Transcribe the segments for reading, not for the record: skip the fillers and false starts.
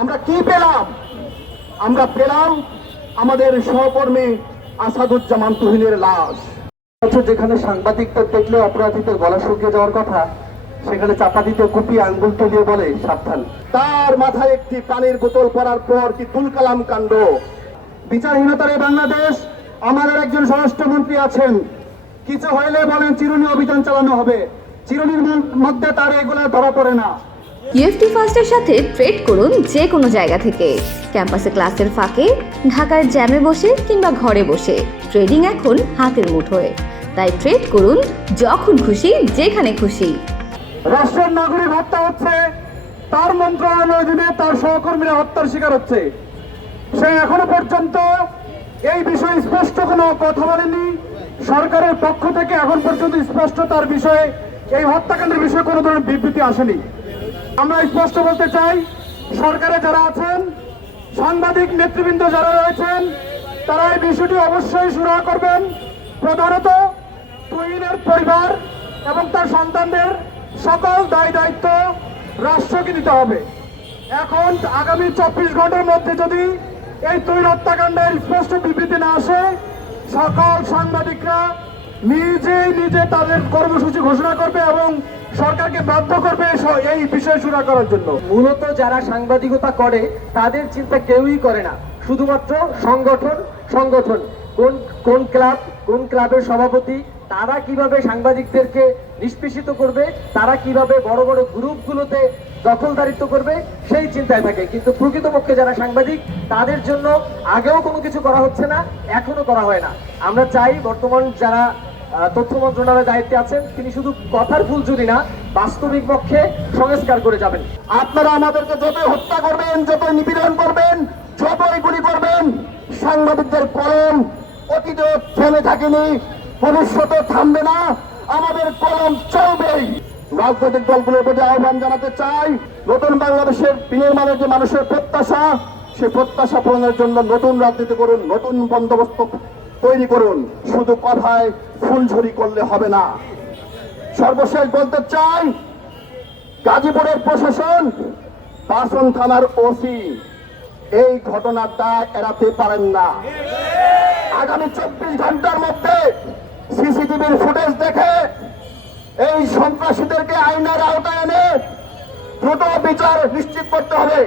আমরা কি পেলাম? আমরা পেলাম আমাদের সহকর্মী আসাদুজ্জামান তুহিনের লাশ। যেখানে সাংবাদিকদের দেখলে অপরাধীদের গলা শুকিয়ে যাওয়ার কথা, সেখানে চাপাতিতে কুপিয়ে আঙ্গুল তুলিয়ে বলে সাবধান। তার মাথায় একটি পানির বোতল পড়ার পর কি তুলকালাম কাণ্ড। বিচারহীনতার এই বাংলাদেশ, আমাদের একজন স্বরাষ্ট্রমন্ত্রী আছেন, কিছু হইলে বলেন চিরুনি অভিযান চালানো হবে, চিরুনির মধ্যে তার এগুলো ধরা পড়ে না। ইউএফটি ফার্স্টের সাথে ট্রেড করুন যে কোনো জায়গা থেকে। ক্যাম্পাসে ক্লাসের ফাঁকে, ঢাকার জ্যামে বসে কিংবা ঘরে বসে ট্রেডিং এখন হাতের মুঠোয়। তাই ট্রেড করুন যখন খুশি, যেখানে খুশি। রাষ্ট্রের নাগরিক হত্যা হচ্ছে, তার মন্ত্রণালয় দিনে তার সহকর্মীরা হত্যার শিকার হচ্ছে। সে এখনো পর্যন্ত এই বিষয়ে স্পষ্ট কোনো কথা বলেনি। সরকারের পক্ষ থেকে এখন পর্যন্ত স্পষ্ট তার বিষয়ে, এই হত্যাকাণ্ডের বিষয়ে কোনো ধরনের বিবৃতি আসেনি। আমরা স্পষ্ট বলতে চাই, সরকারে যারা আছেন, সাংবাদিক নেতৃবৃন্দ যারা রয়েছেন, তারা এই বিষয়টি অবশ্যই সুরাহা করবেন। প্রধানত তুহিনের পরিবার এবং তার সন্তানদের সকল দায় দায়িত্ব রাষ্ট্রকে দিতে হবে। এখন আগামী 24 ঘন্টার মধ্যে যদি এই তুহিন হত্যাকাণ্ডের স্পষ্ট বিবৃতি না আসে, সকল সাংবাদিকরা নিজে তাদের কর্মসূচি ঘোষণা করবে এবং সরকারকে বাধ্য করবে এই বিষয়ে সুরাহা করার জন্য। মূলত যারা সাংবাদিকতা করে তাদের চিন্তা কেউই করে না, শুধুমাত্র সংগঠন। কোন ক্লাবের সভাপতি, তারা কিভাবে সাংবাদিকদেরকে নিষ্পেষিত করবে, তারা কিভাবে বড় বড় গ্রুপগুলোতে দখলদারিত্ব করবে, সেই চিন্তায় থাকে। কিন্তু প্রকৃতপক্ষে যারা সাংবাদিক, তাদের জন্য আগেও কোনো কিছু করা হচ্ছে না, এখনো করা হয় না। আমরা চাই বর্তমান যারা তথ্য মন্ত্রণালয়ের দায়িত্বে আছেন, তিনি শুধু কথার ফুলঝুরি না, বাস্তবিক পক্ষে সংস্কার করে যাবেন। আপনারা আমাদেরকে যতই হত্যা করবেন, যতই নিপীড়ন করবেন, যতই গুলি করবেন, সাংবাদিকদের কলম অতীতে থেমে থাকেনি, ভবিষ্যতে থামবে না। আমাদের কলম চলবেই। রাজনৈতিক দলগুলোর প্রতি আহ্বান জানাতে চাই, নতুন বাংলাদেশের বিনির্মাণের যে মানুষের প্রত্যাশা, সেই প্রত্যাশা পূরণের জন্য নতুন রাজনীতি করুন, নতুন বন্দোবস্ত তৈরি করুন। শুধু কথায় ফুলঝুরি করলে হবে না। সর্বশেষ বলতে চাই, গাজীপুরের প্রশাসন, বাসন থানার ওসি এই ঘটনাটা এড়াতে পারেন না। আগামী 24 ঘন্টার মধ্যে সিসিটিভির ফুটেজ দেখে এই সন্ত্রাসীদেরকে আইনের আওতায় এনে দ্রুত বিচার নিশ্চিত করতে হবে।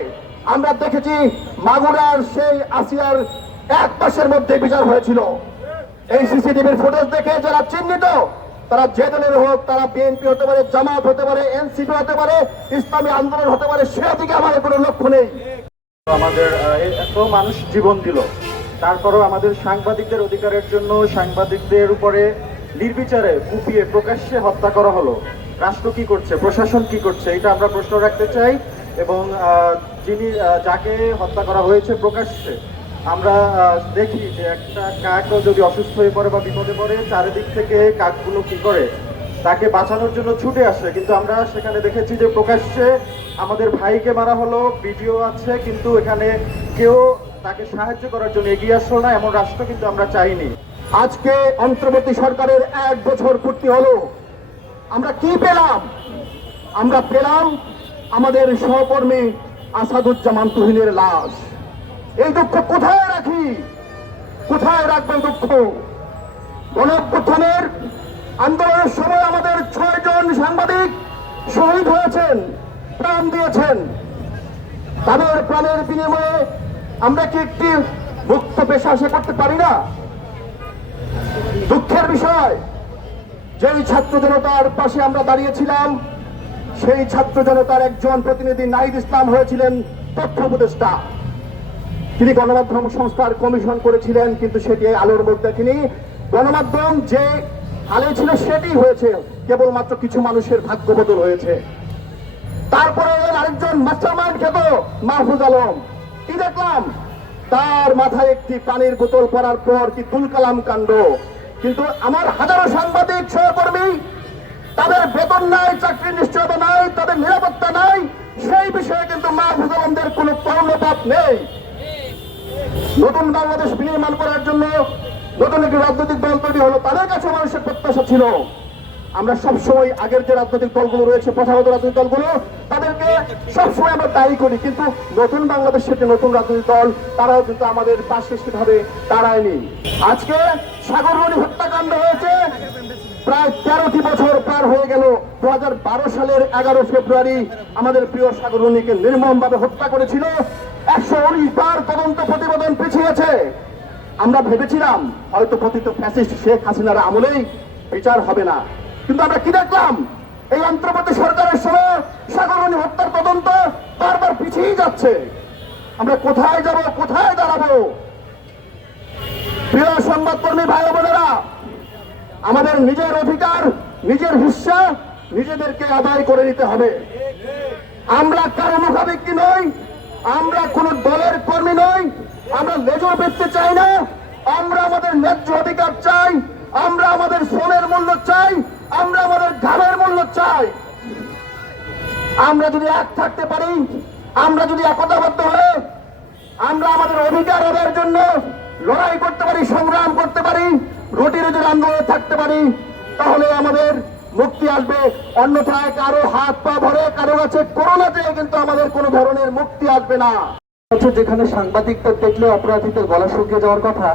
আমরা দেখেছি মাগুরার সেই আসিয়ার 1 মাসের মধ্যে বিচার হয়েছিল। এই সিসিটিভির ফুটেজ দেখে যারা চিহ্নিত, তারা যে দলের হোক, তারা বিএনপি হতে পারে, জামাত হতে পারে, এনসিপি হতে পারে, ইসলামী আন্দোলন হতে পারে, সেদিকে আমাদের কোনো লক্ষ্য নেই। আমাদের এত মানুষ জীবন দিল, তারপরও আমাদের সাংবাদিকদের অধিকারের জন্য সাংবাদিকদের উপরে নির্বিচারে কুপিয়ে প্রকাশ্যে হত্যা করা হলো। রাষ্ট্র কি করছে, প্রশাসন কি করছে, এটা আমরা প্রশ্ন রাখতে চাই। এবং যাকে হত্যা করা হয়েছে প্রকাশ্যে, আমরা দেখি যে একটা কাকও যদি অসুস্থ হয়ে পড়ে বা বিপদে পড়ে, চারিদিক থেকে কাকগুলো কি করে, তাকে বাঁচানোর জন্য ছুটে আসে। কিন্তু আমরা সেখানে দেখেছি যে প্রকাশ্যে আমাদের ভাইকে মারা হলো, ভিডিও আছে, কিন্তু এখানে কেউ তাকে সাহায্য করার জন্য এগিয়ে আসলো না। এমন রাষ্ট্র কিন্তু আমরা চাইনি। আজকে অন্তর্বর্তী সরকারের 1 বছর পূর্তি হলো। আমরা কি পেলাম? আমরা পেলাম আমাদের সহকর্মী আসাদুজ্জামান তুহিনের লাশ। এই দুঃখ কোথায় রাখি? কোথায় রাখবে দুঃখ? গণঅভ্যুত্থানের আন্দোলনের সময় আমাদের 6 জন সাংবাদিক শহীদ হয়েছেন, প্রাণ দিয়েছেন। তাদের প্রাণের বিনিময়ে আমরা কি একটি মুক্ত পেশা আশা করতে পারি না? দুঃখের বিষয়, যেই ছাত্র জনতার পাশে আমরা দাঁড়িয়েছিলাম, সেই ছাত্র জনতার একজন প্রতিনিধি নাহিদ ইসলাম হয়েছিলেন তথ্য উপদেষ্টা। তিনি গণমাধ্যম সংস্কার কমিশন করেছিলেন, কিন্তু সেটি আলোর মুখ দেখেনি। গণমাধ্যম যে হালে ছিল সেটি হয়েছে, কেবলমাত্র কিছু মানুষের ভাগ্য বদল হয়েছে। তারপরে আরেকজন মাস্টারমাইন্ড খ্যাত মাহফুজ আলম, কি দেখলাম? তার মাথায় একটি পানির বোতল পড়ার পর কি তুলকালাম কাণ্ড। কিন্তু আমার হাজারো সাংবাদিক সহকর্মী, তাদের বেতন নাই, চাকরির নিশ্চয়তা নাই, তাদের নিরাপত্তা নাই, সেই বিষয়ে কিন্তু মাহফুজ আলমদের কোনো কর্ণপাত নেই। নতুন বাংলাদেশ বিনির্মাণ করার জন্য নতুন একটি রাজনৈতিক দল তৈরি হলো, তাদের কাছে মানুষের প্রত্যাশা ছিল আমরা সবসময় আগের যে রাজনৈতিক দলগুলো রয়েছে, প্রথাগত রাজনৈতিক দলগুলো, তাদেরকে সবসময় আমরা দায়ী করি, কিন্তু নতুন বাংলাদেশের যে নতুন রাজনৈতিক দল, তারাও কিন্তু আমাদের পাশে সেভাবে দাঁড়ায়নি। আজকে সাগররণী হত্যাকাণ্ড হয়েছে, প্রায় 13টি বছর পার হয়ে গেল। 2012 সালের 11 ফেব্রুয়ারি আমাদের প্রিয় সাগররণীকে নির্মমভাবে হত্যা করেছিল। 119 বার তদন্ত প্রতিবেদন পিছিয়েছে। আমরা ভেবেছিলাম হয়তো পতিত ফ্যাসিস্ট শেখ হাসিনার আমলেই বিচার হবে না, কিন্তু আমরা কি দেখলাম? এই অন্তর্বর্তী সরকারের সময় সাগররণী হত্যার তদন্ত বারবার পিছিয়ে যাচ্ছে। আমরা কোথায় যাব, কোথায় দাঁড়াবো? প্রিয় সংবাদকর্মী ভাই বোনেরা, আমাদের নিজের অধিকার, নিজের হিস্সা নিজেদেরকে আদায় করে নিতে হবে। আমরা কারো মুখাপেক্ষী নই, আমরা কোন দলের কর্মী নই, আমরা লেজর পেতে চাই না। আমরা আমাদের ন্যায্য অধিকার চাই, আমরা আমাদের শ্রমের মূল্য চাই, আমরা আমাদের ঘামের মূল্য চাই। আমরা যদি এক থাকতে পারি, আমরা যদি একতাবদ্ধ হয়ে আমরা আমাদের অধিকার আদায়ের জন্য লড়াই করতে পারি, সংগ্রাম করতে পারি, রুটি রুজির আন্দোলনে থাকতে পারি, তাহলে আমাদের মুক্তি আসবে। অন্যথায় কারো হাত পা ভরে কারো কাছে করোনা চেয়ে কিন্তু আমাদের কোনো ধরনের মুক্তি আসবে না। যেখানে সাংবাদিকদের দেখলে অপরাধীদের গলা শুকিয়ে যাওয়ার কথা,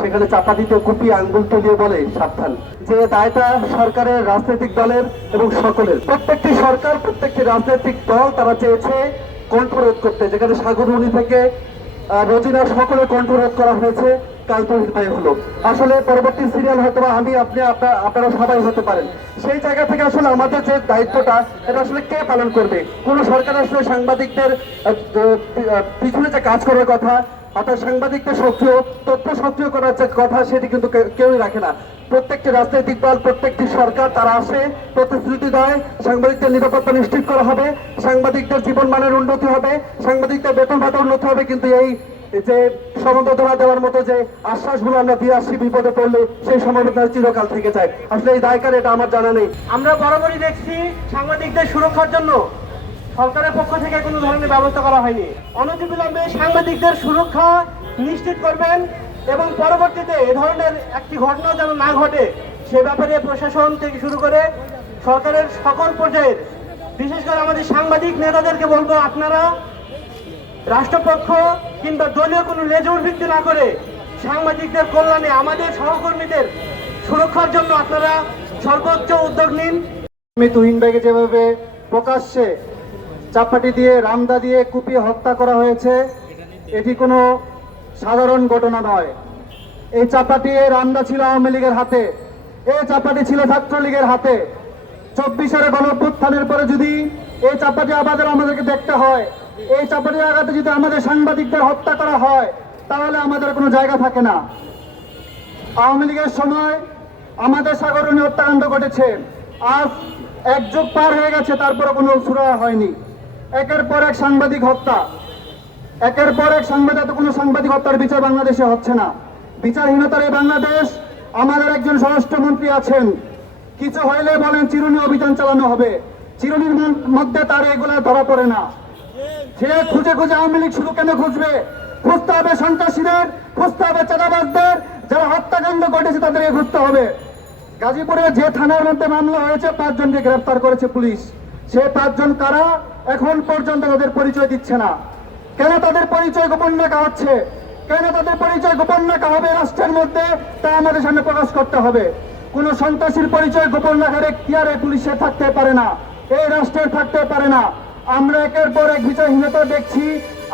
সেখানে চাপা দিতে কুপিয়ে আঙ্গুল তুলিয়ে বলে সাবধান। যে দায়টা সরকারের, রাজনৈতিক দলের এবং সকলের। প্রত্যেকটি সরকার, প্রত্যেকটি রাজনৈতিক দল তারা চেয়েছে কণ্ঠরোধ করতে, যেখানে সাগররণী থেকে রোজিনা সকলের কণ্ঠরোধ করা হয়েছে, কাল তো নির্বাহী হলো। আসলে পরবর্তী সিরিয়াল হয়তো আমি, আপনি, আপনারা সবাই হতে পারেন। সেই জায়গা থেকে আসলে আমাদের যে দায়িত্বটা, এটা আসলে কে পালন করবে? কোন সরকার আসলে সাংবাদিকদের পিছনে যে কাজ করার কথা, অর্থাৎ সাংবাদিকদের সক্রিয়, তথ্য সক্রিয় করার যে কথা, সেটি কিন্তু কেউই রাখে না। প্রত্যেকটি রাজনৈতিক দল, প্রত্যেকটি সরকার তারা আসে, প্রতিশ্রুতি দেয় সাংবাদিকদের নিরাপত্তা নিশ্চিত করা হবে, সাংবাদিকদের জীবন মানের উন্নতি হবে, সাংবাদিকদের বেতন ভাতা উন্নতি হবে, কিন্তু এই যে সমবেদনা দেওয়ার মতো যে আশ্বাসগুলো আমরা দিয়ে আসছি, বিপদে পড়লে সেই সমবেদনা চিরকাল থেকে যায়। আসলে এই দায়কার এটা আমার জানা নেই। আমরা বরাবরই দেখছি সাংবাদিকদের সুরক্ষার জন্য সরকারের পক্ষ থেকে কোনো ধরনের ব্যবস্থা করা হয়নি। অনতিবিলম্বে সাংবাদিকদের সুরক্ষা নিশ্চিত করবেন এবং পরবর্তীতে এ ধরনের একটি ঘটনা যেন না ঘটে, সে ব্যাপারে প্রশাসন থেকে শুরু করে সরকারের সকল পর্যায়ের, বিশেষ করে আমাদের সাংবাদিক নেতাদেরকে বলবো, আপনারা রাষ্ট্রপক্ষ কিংবা দলীয় কোনো লেজুর ভিত্তি না করে সাংবাদিকদের কল্যাণে, আমাদের সহকর্মীদের সুরক্ষার জন্য আপনারা সর্বোচ্চ উদ্যোগ নিন। তুহিন ভাইকে যেভাবে প্রকাশ্যে চাপাটি দিয়ে, রামদা দিয়ে কুপিয়ে হত্যা করা হয়েছে, এটি কোনো সাধারণ ঘটনা নয়। এই চাপাটি, রামদা ছিল আওয়ামী লীগের হাতে, এই চাপাটি ছিল ছাত্রলীগের হাতে। 24-এর গণঅভ্যুত্থানের পরে যদি এই চাপাটি আমাদেরকে দেখতে হয়, এই চাপাটির আঘাতে যদি আমাদের সাংবাদিকদের হত্যা করা হয়, তাহলে আমাদের কোনো জায়গা থাকে না। আওয়ামী লীগের সময় আমাদের সাগররণী হত্যাকাণ্ড ঘটেছে, আজ 1 যুগ পার হয়ে গেছে, তারপরে কোনো সুরাহা হয়নি। একের পর এক সাংবাদিক হত্যা, একের পর এক কোনো সাংবাদিক হত্যার বিচার বাংলাদেশে হচ্ছে না। বিচারহীনতার এই বাংলাদেশ, আমাদের একজন স্বরাষ্ট্রমন্ত্রী আছেন, কিছু হইলে বলেন চিরুনি অভিযান চালানো হবে, চিরুনির মধ্যে তার এগুলা ধরা পড়ে না। সে খুঁজে খুঁজে আওয়ামী লীগ শুধু কেন খুঁজবে? খুঁজতে হবে সন্ত্রাসীদের, খুঁজতে হবে চাঁদাবাজদের, যারা হত্যাকাণ্ড ঘটেছে তাদেরকে খুঁজতে হবে। গাজীপুরে যে থানার মধ্যে মামলা হয়েছে, 5 জনকে গ্রেফতার করেছে পুলিশ। সে 5 জন কারা, এখন পর্যন্ত তাদের পরিচয় দিচ্ছে না। কেন তাদের পরিচয় গোপন রাখা হচ্ছে? কেন তাদের পরিচয় গোপন রাখা হবে রাষ্ট্রের মধ্যে, তা আমাদের সামনে প্রকাশ করতে হবে। কোন সন্ত্রাসীর পরিচয় গোপন রাখার এখতিয়ারে পুলিশের থাকতে পারে না, এই রাষ্ট্রের থাকতে পারে না। আমরা একের পর এক বিচারহীনতা দেখছি,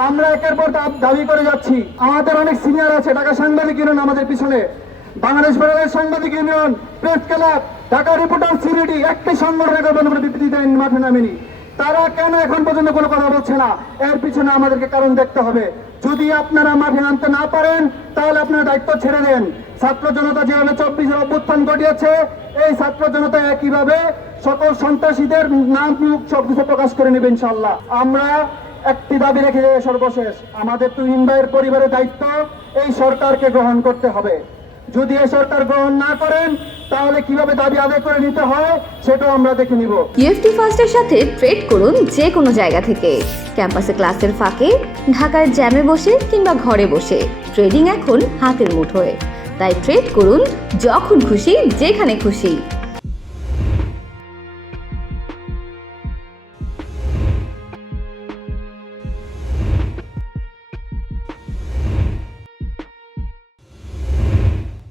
আমরা একের পর দাবি করে যাচ্ছি। আমাদের অনেক সিনিয়র আছে, ঢাকা সাংবাদিক ইউনিয়ন আমাদের পিছনে, বাংলাদেশ ফেডারেল সাংবাদিক union, press club, Dhaka reporter সিরিটি, একটি সংগঠনের বিবৃতি দেন, মাঠে নামেনি। তারা কেন এখন পর্যন্ত কোনো কথা বলছে না? এর পিছনে আমাদেরকে কারণ দেখতে হবে। যদি আপনারা মাঠে নামতে না পারেন, তাহলে আপনারা দায়িত্ব ছেড়ে দেন। ছাত্র জনতা যেভাবে 24-এর অভ্যুত্থান ঘটিয়েছে, এই ছাত্র জনতা একইভাবে সকল সন্ত্রাসীদের নাম সবকিছু প্রকাশ করে নেবে ইনশাল্লাহ। আমরা একটি দাবি রেখে যাই, সর্বশেষ আমাদের তুহিন ভাইয়ের পরিবারের দায়িত্ব এই সরকারকে গ্রহণ করতে হবে। যদি এই সরকার গ্রহণ না করেন, তাহলে কিভাবে দাবি আদায় করে নিতে হয় সেটাও আমরা দেখে নিব। ইউএফটি ফার্স্টের সাথে ট্রেড করুন যে কোনো জায়গা থেকে। ক্যাম্পাসে ক্লাসের ফাঁকে, ঢাকার জ্যামে বসে কিংবা ঘরে বসে, ট্রেডিং এখন হাতের মুঠোয়। তাই ট্রেড করুন যখন খুশি, যেখানে খুশি।